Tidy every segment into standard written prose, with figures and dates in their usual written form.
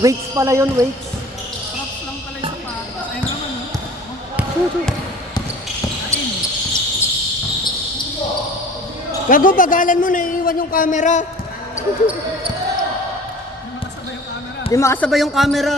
Weights pala yun, weights. Props lang pala yung sapatos. Ayun naman, no? Gago, bagalan mo, naiiwan yung camera. Hindi makasabay yung camera. Di makasabay yung camera.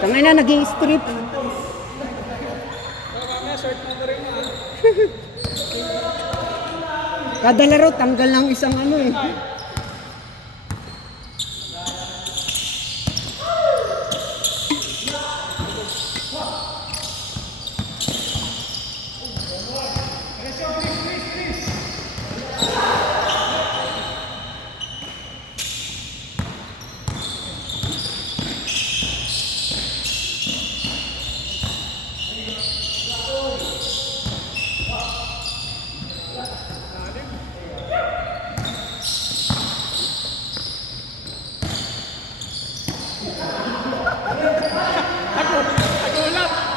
Tangay na, nag-i-strip. Mamaya, short mo ko rin ah. Kada laro, tanggal ng isang ano eh. Nagulat!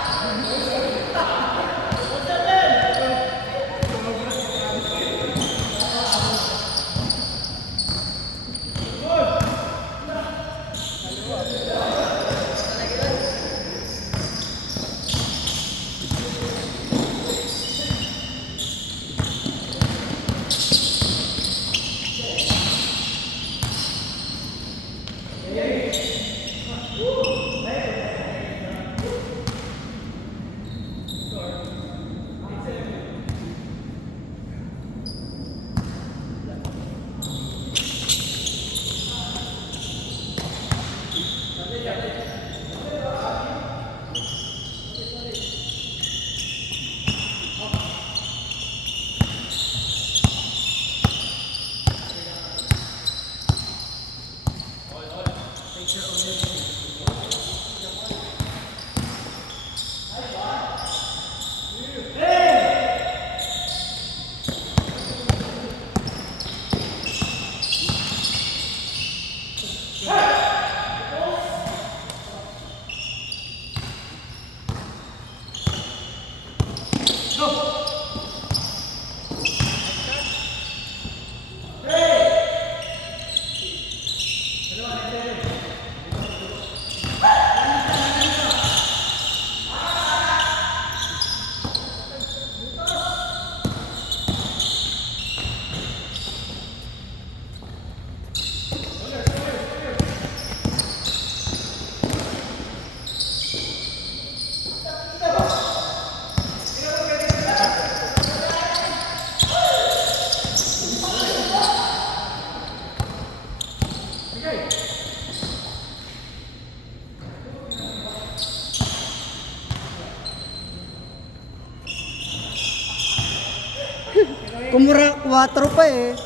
Kumura 4 pa eh.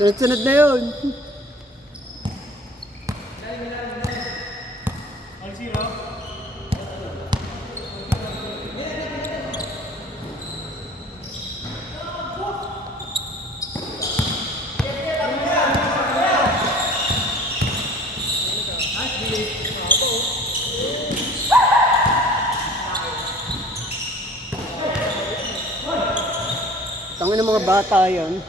Sunod-sunod na yun. Tangin ng mga bata yan.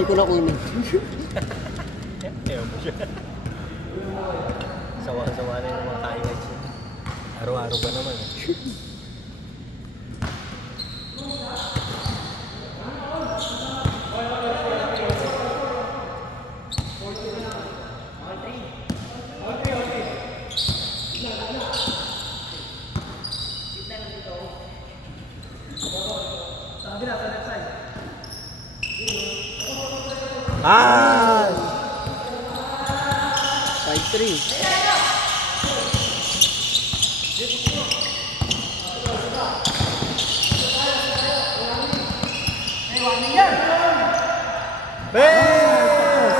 Hindi ko na kunin. Ayaw mo siya. Sawa-sawa na yung mga highlights yun. Araw-araw ba naman eh. Ah! 5-3. Bes!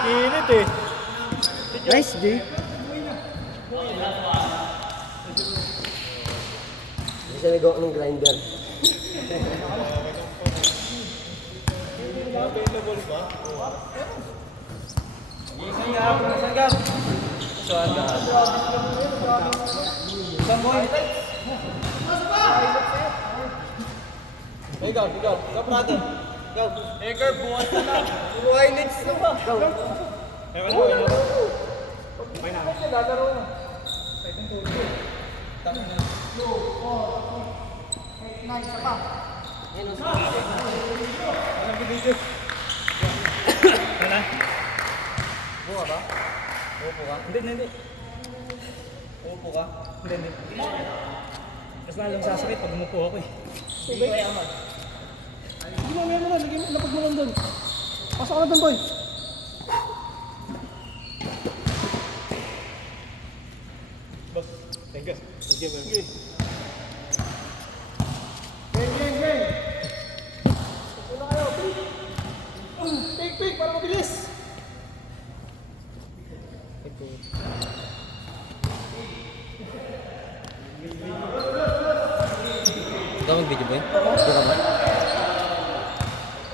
Nag-iinit eh. Nice, D. Hindi siya nagawa ng grinder. Ikaw, brother. Go. Eger, buwan ka na. Buhay next na ba? Go. Okay na. Lalaro na. Buka ba? Upo ka? Hindi. Upo ka? Hindi. Mas lalong sasakit pag umupo ako eh. Subay kaya mag. Hindi mo, meron naman. Lapag mo lang doon. Pasok ka na doon, boy. Boss, thank you. Sige. Gang. Wala kayo. Pick, para mabilis. Ikaw mag-video boy? Ito ka ba?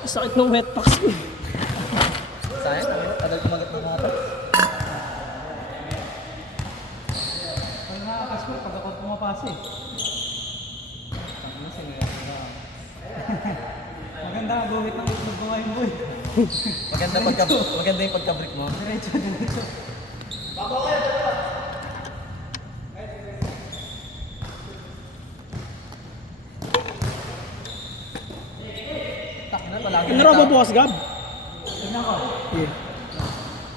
Sakit ng wet pass ko. Sayang, tagal kumagat ng mga to. Pag nakakas ko, pag ako pumapasa eh. Maganda ang guhit ng itlog ko ngayon, boy. Maganda yung pagka-break mo. Diretso. Palaging Ano ba bukas, Gab? Tignan ko.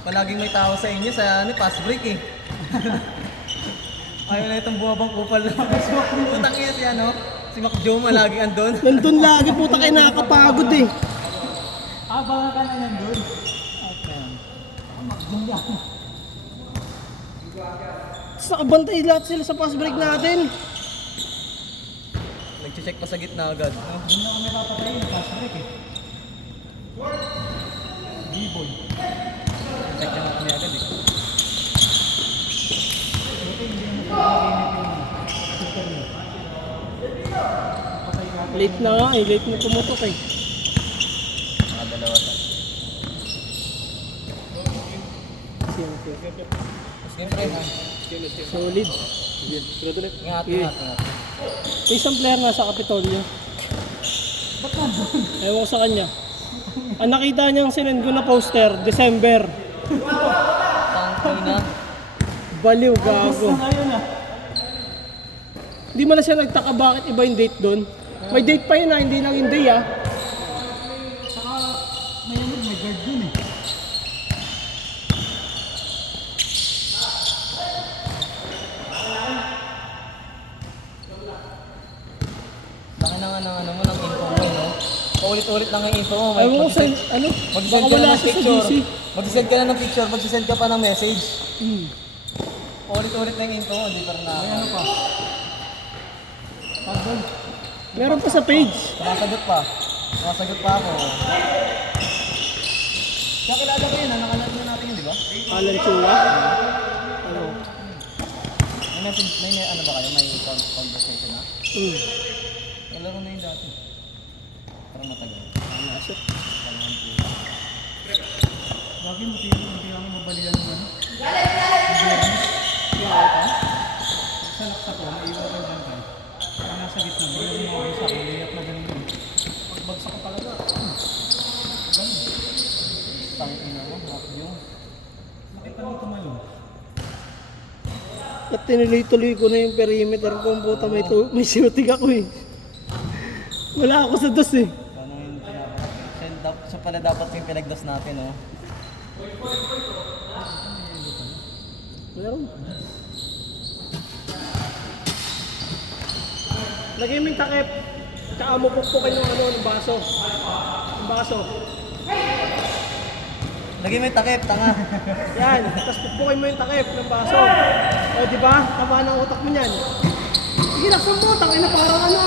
Palaging may tao sa inyo sa pass break eh. Ayaw na itong buwabang kupal lang. Putang iya si Mac Joe malaging andun. Nandun lagi, puta kayo nakakapagod eh. Baka ka na yan doon. Okay. Nakabantay lahat sila sa fast break natin. Nag-check pa sa gitna agad. Doon na kami papatay yung fast break eh. B-boy. Check na kami agad eh. Late na nga eh, late na tumutok eh. Mga dalawa sa. Siyempre ha. Solid. Ingat. May isang player nasa Kapitolyo. Ba't nandun? Ewan ko sa kanya. Ang nakita niyang sinend ko na poster, December. Tangkoy na. Baliw, gago. Gusto na yun ah. Hindi mo na siya nagtaka bakit iba yung date doon. May date pa yun hindi lang yung day ah. Saka may guard dun eh. Laki na nga ng mo, ng info mo no? Paulit-ulit lang ang info mo. Ewan ko sa, ano, Mag-send baka ka wala na ng siya sa picture. GC. Mag-send ka na ng picture, mag-send ka pa ng message. Paulit-ulit lang yung info mo, hindi pa rin na. May ano pa. Pag doon. Meron pa sa page. Sumasagot pa ako. Kaya kilala ko yun, nakalala na natin yun, di ba? Alan Chua. Ano? May message, may ano ba kayo? May conversation na? Nalaro na yun dati. Parang matagal. Lagi mo hindi ako mabalian ng ano. Sa laksa ko, may iwan ng dyan kayo. Kaya nasa gitna, bigyan mo ako sa akin, layap na ganun yun. Pagbagsak ko talaga. Ganun. Tangina mo, yung. Bakit pa nang tumalong? At tinuloy-tuloy ko na yung perimeter ko. Ang puta, may shooting ako eh. Wala ako sa dos eh. Ano yung siya pala dapat yung pinagdas natin, oh. Meron. Lagay mo yung takip. Tsaka mo pukpukin yung ano, ng baso. Yung baso. Lagay mo yung takip, tanga. Yan. Tapos pukpukin mo yung takip ng baso. O, di ba? Tama ng utak mo niyan. Sige, laksan mo. Tangin na parang ano.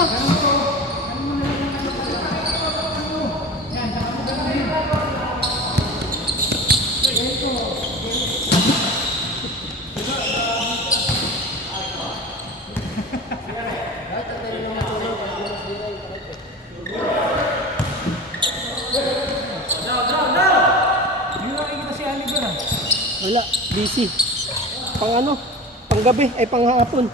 Hindi mo nakikita si Ali doon, ah. Wala. Busy. Pang ano? Pang gabi. Ay, pang hapon.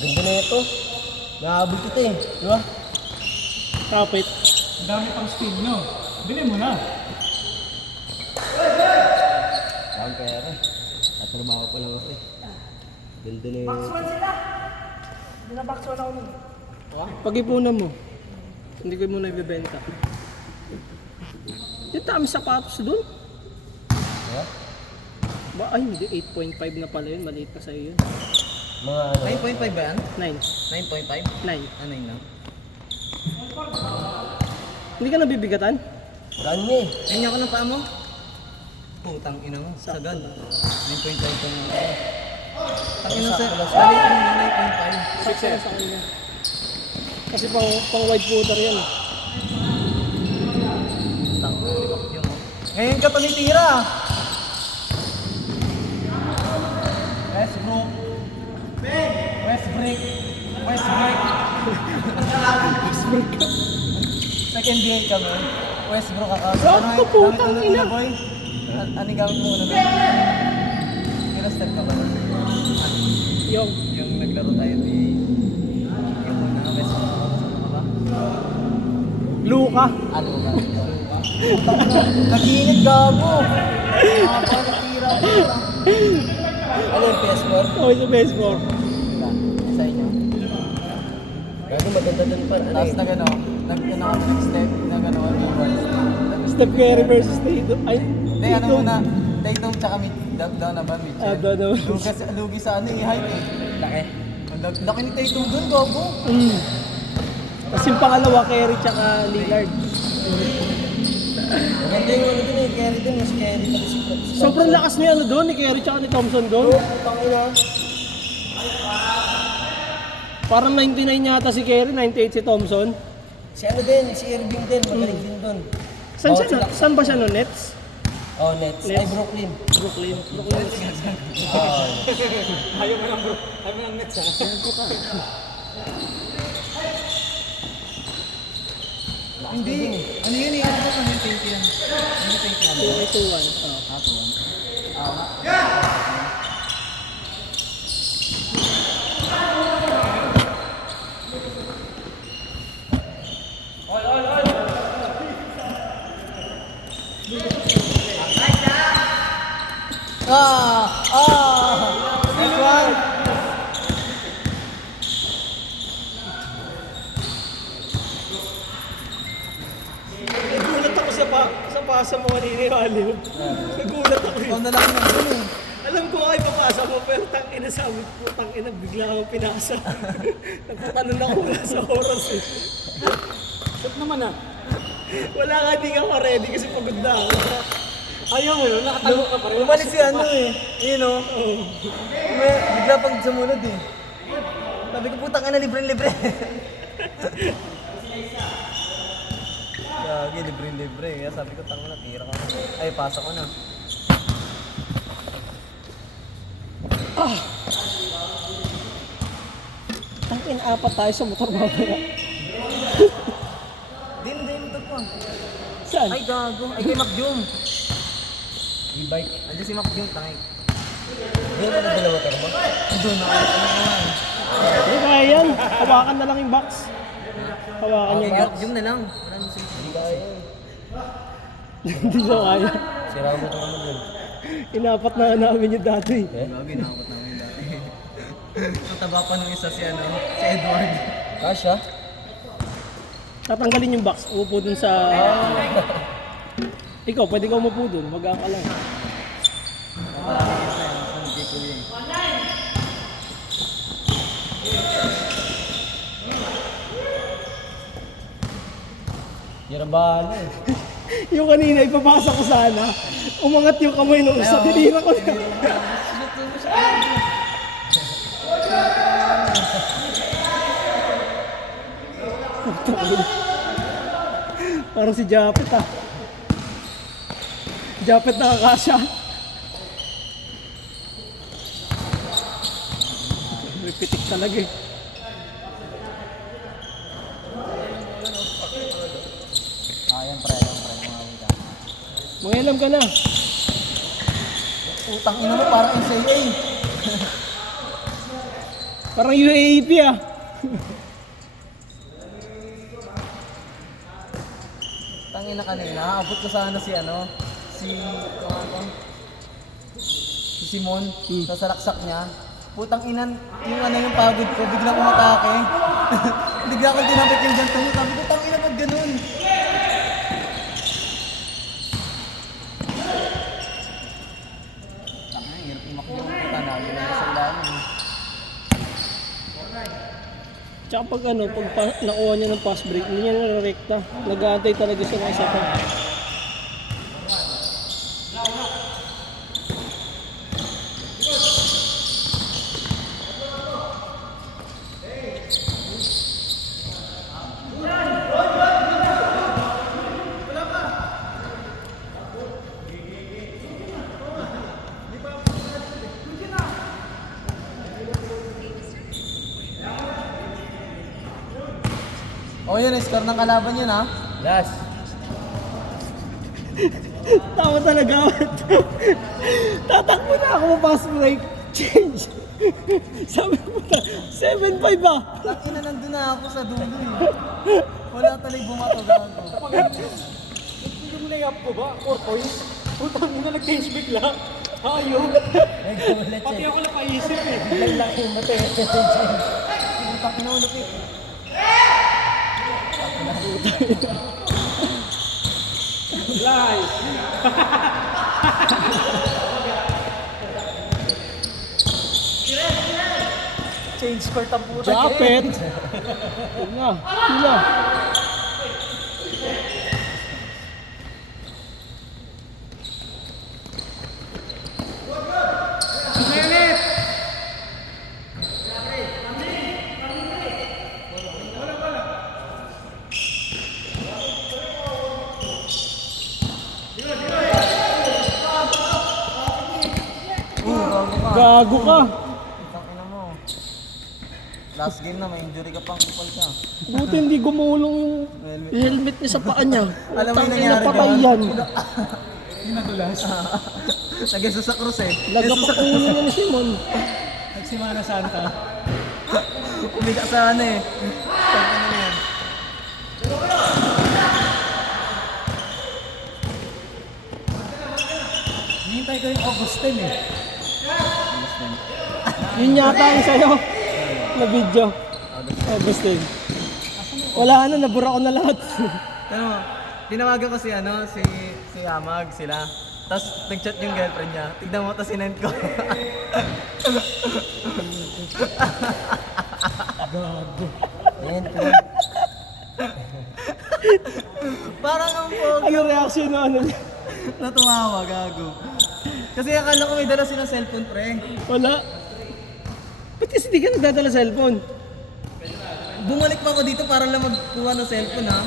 Ganda na ito. Nahabol kita eh. Di ba? Kapit. Ang dami pang speed, no? Bili mo na. Saan pera? Tatrabaho pa lang ako eh. Ganda na yun. Pag-ipunan mo. Hindi ko muna ibibenta. Yung dami sapatos doon. Diba? Ba, ay, hindi. 8.5 na pala yun. Maliit na sa'yo yun. Mga ano? 9.5 ba yan? 9. 9.5? 9. Ano yun lang? Hindi ka nabibigatan? Dami eh. Kanya ako ng paa mo? Putang ina mo. Sagad. 9.5 ka na. Tangina sa... Dali ko ng 9.5. Sakto na sa kanya. Kasi pang wide footer yan. Tangina yung mo. Ngayon ka tumitira. Westbrook. Westbrook. Westbrook. Second grade kami. Westbrook ako. Sakto, putang ina. Boy? Ano gamit mo na ba? Kailan step ka ba? Yung. Yung naglaro tayo ni... Yung mga Westbrook. Ano ba? Luka. Ano ba? Nag-iinit gago! Haba, natira ko. Ano yung PS4? Okay, sa baseball. Sa inyo? Gago, maganda dun pa. Tapos na gano'n, nag-step na gano'n, Steph Curry versus Tatum. Ay, hindi, ano muna, Tatum tsaka down na ba, Mitchell? Ah, down na ba? Lugi sa ano, i-height eh. Laki. Ang laki ni Tatum dun, gago. Tapos yung pangalawa, Curry tsaka Lillard. Maganda yung ano dun eh, carry dun, mas carry pala si Sobrang lakas niya ano doon, ni Curry tsaka ni Thompson doon. Pangina. Parang 99 yata si Curry, 98 si Thompson. Si ano din, si Irving din, magaling din dun. Saan ba siya no? Nets? Oh, Nets. Ay, Brooklyn. Brooklyn. Ayaw mo ng bro. Ayaw mo ng nets, ha? Hindi. Ano yun eh? Ano ba kami paint yan? Ano paint yan? 2-1. Ah, Next one. Nagulat ako sa pasa mo kanina, Aliw. Nagulat ako Ikaw yun. na lang naman eh. Alam ko ay papasa mo, pero tangina sabi ko, tangina, bigla akong pinasa. Nagpatanon ako wala sa oras eh. Shot naman, ah. Wala nga, di ka ready kasi pagod na ako. Ayaw mo yun, nakatago ka pa rin. Bumalik si ano eh. Yun o. Bigla pag sumunod eh. Sabi ko putang ina, libre-libre. Gagi, libre-libre. Kaya sabi ko tanga na, tira ka na. Ay, pasa ko na. Tangin, apat tayo sa motor mamaya. Hindi mo ito po. Saan? Ay, gago. Ay, kay Macjum. E-bike. Andiyan si Macjum, tangay. Hindi mo na dalawa ka ba? Doon na ako. Ano naman? Hindi kaya yan. Hawakan na lang yung box. Hawakan Okay, yung box. Macjum na lang. Wala na si Hindi siya kaya. Sira mo ito naman yun. Inapat na namin yung dati. Grabe, nakakot namin dati. Nataba pa nung isa si Edward. Kasha? Tatanggalin yung box, upo dun sa... Ikaw, pwede ka umupo dun, magaan ka lang. Yan ang bahala eh. Yung kanina, ipapasa ko sana. Umangat yung kamay nung isa, tinira ko na. Parang si Japet ah. Japet nakakasya. May pitik talaga eh. Ayan, pre, mga wika. Mangialam ka na. Utang ina mo, parang NCAA. Parang UAAP ah. Tangina kanina, abot ko sana si Simon sa salaksak niya. Putang inan, yung pagod ko, bigla ko matake. Bigla ko dinapit yung ganto niya, sabi ko, tangina ba't ganun? Tangina, hirap imakot yung puta na, yun ang nasa ilalim. Tsaka pag nakuha niya ng pass break, hindi niya nare-rekta. Nag-aantay talaga siya ng isa pa. Oh, yun, score ng kalaban yun, ha? Last. Tama talaga. Tatakbo na ako pass break. Change. Sabi ko na, 7-5 ah. Tangina, nandun na ako sa dulo, eh. Wala talagang bumato gago. Hindi mo na-up ko ba? 4 points? Putang ina, nag-change bigla. Ayaw. Pati ako napaisip eh. Biglang lang yung mati. Putang ina, ulapit. Live. Change score tamputan. Japet. Huwag na. Sila. Gago ka. Tangina mo. Last game na, may injury ka pang kupal ka. Buti hindi gumulong yung helmet niya sa paa niya. Alam mo yung Tangina, nangyari patay doon? yan. Yung nadulas. Nag-isa sa krus eh. Nagapakulo niya ni Simon. Nagsimana Santa. Umiga sa ano eh. Tangina na yan. Hintay ko yung Augustin eh. Yun yata ang sa'yo na video. Augustin. Wala na, nabura ko na lahat. Ano mo, tinawagan ko si Amag sila. Tapos nag-chat yung girlfriend niya. Tignan mo, tapos sinend ko. Gago. Parang ang pogi. Ano reaction na ano niya? Natumawa, gago. Kasi akala ko may dala silang cellphone, pre. Wala. Ba't kasi di ka nagdadala cellphone? Bumalik pa ako dito para lang magkuha ng cellphone, ha?